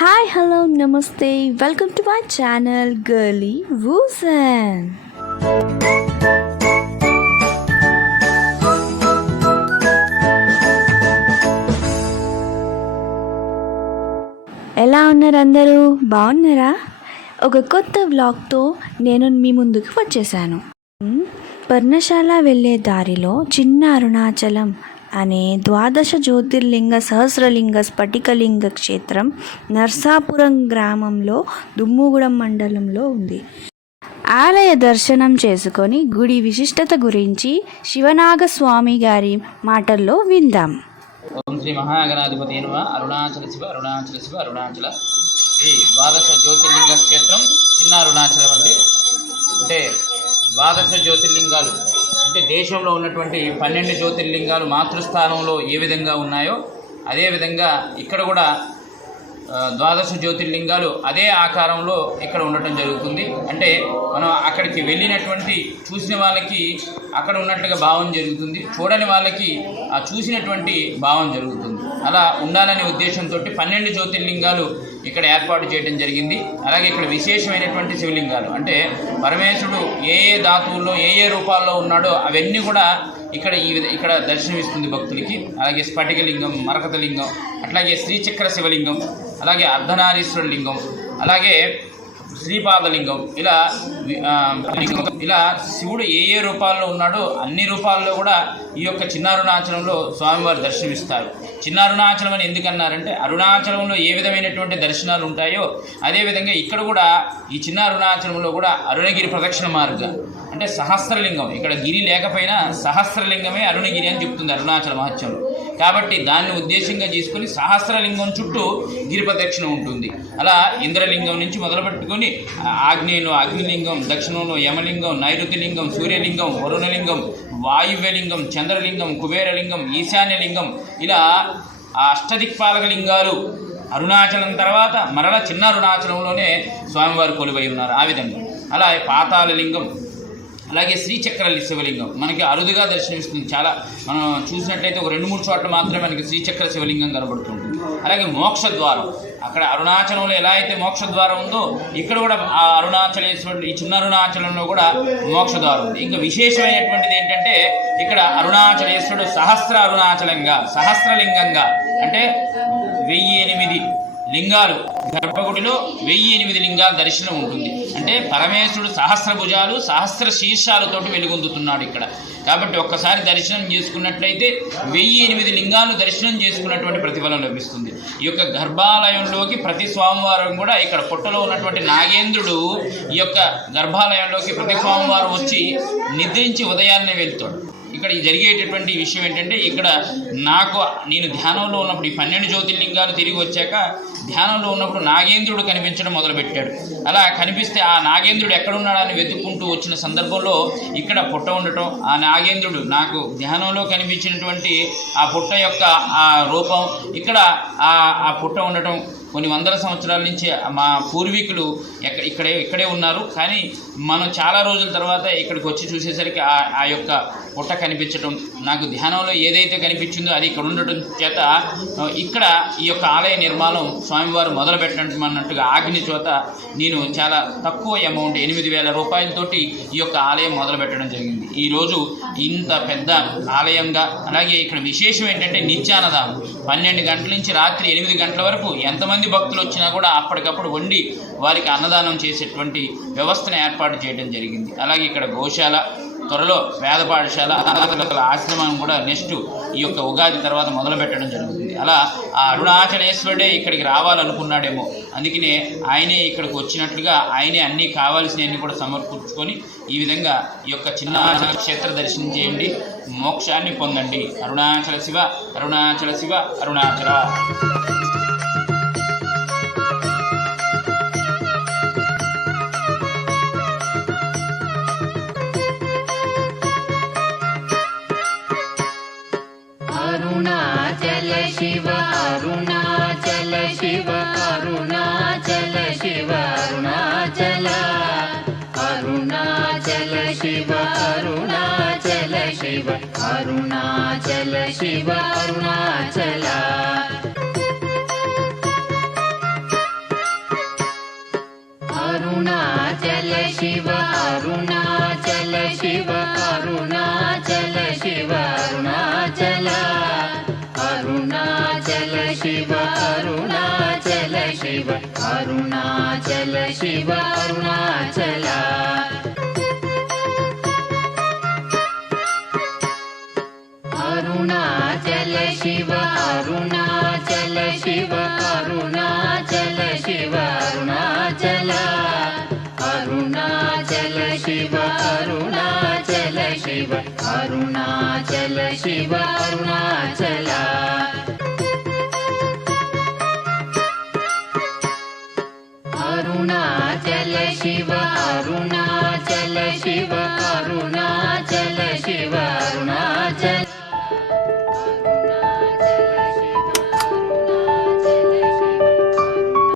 Hi hello నమస్తే welcome to my channel girly వూజన్. ఎలా ఉన్నారు అందరూ? బాగున్నారా? ఒక కొత్త వ్లాగ్తో నేను మీ ముందుకు వచ్చేసాను. పర్ణశాల వెళ్ళే దారిలో చిన్న అరుణాచలం అనే ద్వాదశ జ్యోతిర్లింగ సహస్రలింగ స్ఫటికలింగ క్షేత్రం నర్సాపురం గ్రామంలో దుమ్ముగూడెం మండలంలో ఉంది. ఆలయ దర్శనం చేసుకొని గుడి విశిష్టత గురించి శివనాగస్వామి గారి మాటల్లో విందాం. ఓం శ్రీ మహాగణాధిపతి నమః. అరుణాచల శివ అరుణాచల శివ అరుణాచల ఈ ద్వాదశ జ్యోతిర్లింగ క్షేత్రం చిన్న అరుణాచలం అంటే ద్వాదశ జ్యోతిర్లింగాలు అంటే దేశంలో ఉన్నటువంటి 12 జ్యోతిర్లింగాలు మాతృస్థానంలో ఏ విధంగా ఉన్నాయో అదేవిధంగా ఇక్కడ కూడా ద్వాదశ జ్యోతిర్లింగాలు అదే ఆకారంలో ఇక్కడ ఉండటం జరుగుతుంది. అంటే మనం అక్కడికి వెళ్ళినటువంటి చూసిన వాళ్ళకి అక్కడ ఉన్నట్టుగా భావం జరుగుతుంది, చూడని వాళ్ళకి ఆ చూసినటువంటి భావం జరుగుతుంది. అలా ఉండాలనే ఉద్దేశంతో 12 జ్యోతిర్లింగాలు ఇక్కడ ఏర్పాటు చేయడం జరిగింది. అలాగే ఇక్కడ విశేషమైనటువంటి శివలింగాలు అంటే పరమేశ్వరుడు ఏ ఏ ధాతువుల్లో ఏ ఏ రూపాల్లో ఉన్నాడో అవన్నీ కూడా ఇక్కడ దర్శనమిస్తుంది భక్తులకి. అలాగే స్ఫటికలింగం, మరకతలింగం, అట్లాగే శ్రీచక్ర శివలింగం, అలాగే అర్ధనారీశ్వర లింగం, అలాగే శ్రీపాదలింగం, ఇలా శివుడు ఏ ఏ రూపాల్లో ఉన్నాడో అన్ని రూపాల్లో కూడా ఈ యొక్క చిన్న అరుణాచలంలో స్వామివారు దర్శనమిస్తారు. చిన్న అరుణాచలం అని ఎందుకన్నారంటే అరుణాచలంలో ఏ విధమైనటువంటి దర్శనాలు ఉంటాయో అదేవిధంగా ఇక్కడ కూడా ఈ చిన్న అరుణాచలంలో కూడా అరుణగిరి ప్రదక్షిణ మార్గం అంటే సహస్రలింగం, ఇక్కడ గిరి లేకపోయినా సహస్రలింగమే అరుణగిరి అని చెప్తుంది అరుణాచల మహత్యంలో. కాబట్టి దాన్ని ఉద్దేశంగా చేసుకుని సహస్రలింగం చుట్టూ గిరి ప్రదక్షిణ ఉంటుంది. అలా ఇంద్రలింగం నుంచి మొదలుపెట్టుకొని ఆగ్నేయంలో అగ్నిలింగం, దక్షిణంలో యమలింగం, నైరుతిలింగం, సూర్యలింగం, వరుణలింగం, వాయువ్యలింగం, చంద్రలింగం, కుబేరలింగం, ఈశాన్యలింగం, ఇలా ఆ అష్టదిక్పాలక లింగాలు అరుణాచలం తర్వాత మరల చిన్న అరుణాచలంలోనే స్వామివారు కొలువై ఉన్నారు. ఆ విధంగా అలా పాతాళ లింగం, అలాగే శ్రీచక్ర శివలింగం మనకి అరుదుగా దర్శనమిస్తుంది. చాలా మనం చూసినట్లయితే ఒక 2-3 చోట్ల మాత్రమే మనకి శ్రీచక్ర శివలింగం కనబడుతుంటుంది. అలాగే మోక్షద్వారం, అక్కడ అరుణాచలంలో ఎలా అయితే మోక్షద్వారం ఉందో ఇక్కడ కూడా ఆ అరుణాచలేశ్వరుడు ఈ చిన్న అరుణాచలంలో కూడా మోక్షద్వారం ఉంది. ఇంకా విశేషమైనటువంటిది ఏంటంటే ఇక్కడ అరుణాచలేశ్వరుడు సహస్రలింగంగా అంటే 1008 లింగాలు గర్భగుడిలో 1008 లింగాల దర్శనం ఉంటుంది. అంటే పరమేశ్వరుడు సహస్ర భుజాలు సహస్ర శీర్షాలతోటి వెలుగొందుతున్నాడు ఇక్కడ. కాబట్టి ఒక్కసారి దర్శనం చేసుకున్నట్లయితే 1008 లింగాలు దర్శనం చేసుకున్నటువంటి ప్రతిఫలం లభిస్తుంది. ఈ యొక్క గర్భాలయంలోకి ప్రతి సోమవారం కూడా ఇక్కడ పుట్టలో ఉన్నటువంటి నాగేంద్రుడు ఈ యొక్క గర్భాలయంలోకి ప్రతి సోమవారం వచ్చి నిద్రించి ఉదయాన్నే వెళ్తాడు. ఇక్కడ జరిగేటటువంటి విషయం ఏంటంటే ఇక్కడ నేను ధ్యానంలో ఉన్నప్పుడు ఈ 12 జ్యోతిర్లింగాలు తిరిగి వచ్చాక ధ్యానంలో ఉన్నప్పుడు నాగేంద్రుడు కనిపించడం మొదలుపెట్టాడు. అలా కనిపిస్తే ఆ నాగేంద్రుడు ఎక్కడున్నాడని వెతుక్కుంటూ వచ్చిన సందర్భంలో ఇక్కడ పుట్ట ఉండటం, ఆ నాగేంద్రుడు నాకు ధ్యానంలో కనిపించినటువంటి ఆ పుట్ట యొక్క ఆ రూపం ఇక్కడ ఆ పుట్ట ఉండటం కొన్ని వందల సంవత్సరాల నుంచి మా పూర్వీకులు ఇక్కడే ఉన్నారు. కానీ మనం చాలా రోజుల తర్వాత ఇక్కడికి వచ్చి చూసేసరికి ఆ యొక్క పుట్ట కనిపించడం, నాకు ధ్యానంలో ఏదైతే కనిపించిందో అది ఇక్కడ ఉండటం చేత ఇక్కడ ఈ యొక్క ఆలయ నిర్మాణం స్వామివారు మొదలు పెట్టమన్నట్టుగా ఆజ్ఞ చేత నేను చాలా తక్కువ అమౌంట్ 8,000 రూపాయలతోటి ఈ యొక్క ఆలయం మొదలు పెట్టడం జరిగింది. ఈరోజు ఇంత పెద్ద ఆలయంగా, అలాగే ఇక్కడ విశేషం ఏంటంటే నిత్యాన్నదానం 12 గంటల నుంచి రాత్రి 8 గంటల వరకు ఎంతమంది భక్తులు వచ్చినా కూడా అప్పటికప్పుడు వండి వారికి అన్నదానం చేసేటువంటి వ్యవస్థను ఏర్పాటు చేయడం జరిగింది. అలాగే ఇక్కడ గోశాల, త్వరలో వేద పాఠశాల, ఆశ్రమం కూడా నెక్స్ట్ ఈ యొక్క ఉగాది తర్వాత మొదలు పెట్టడం జరుగుతుంది. అలా ఆ అరుణాచలేశ్వరుడే ఇక్కడికి రావాలనుకున్నాడేమో, అందుకనే ఆయనే ఇక్కడికి వచ్చినట్లుగా ఆయనే అన్నీ కావాల్సినవన్నీ కూడా సమర్పించుకొని ఈ విధంగా ఈ యొక్క చిన్న క్షేత్ర దర్శనం చేయండి, మోక్షాన్ని పొందండి. అరుణాచల శివ అరుణాచల శివ అరుణాచల. అరుణాచల శివ అరుణాచల శివ అరుణాచల శివ అరుణాచల అరుణాచల శివ అరుణాచల శివ అరుణాచల శివ అరుణాచల అరుణాచల శివ అరుణాచల శివ అరుణాచల శివ అరుణాచల అరుణాచల శివ అరుణాచల శివ అరుణాచల శివ అరుణాచల అరుణాచల శివ అరుణాచల శివ అరుణాచల శివ అరుణాచల అరుణాచల శివ అరుణాచల శివ అరుణాచల శివ అరుణాచల అరుణాచల శివ అరుణాచల శివ అరుణాచల శివ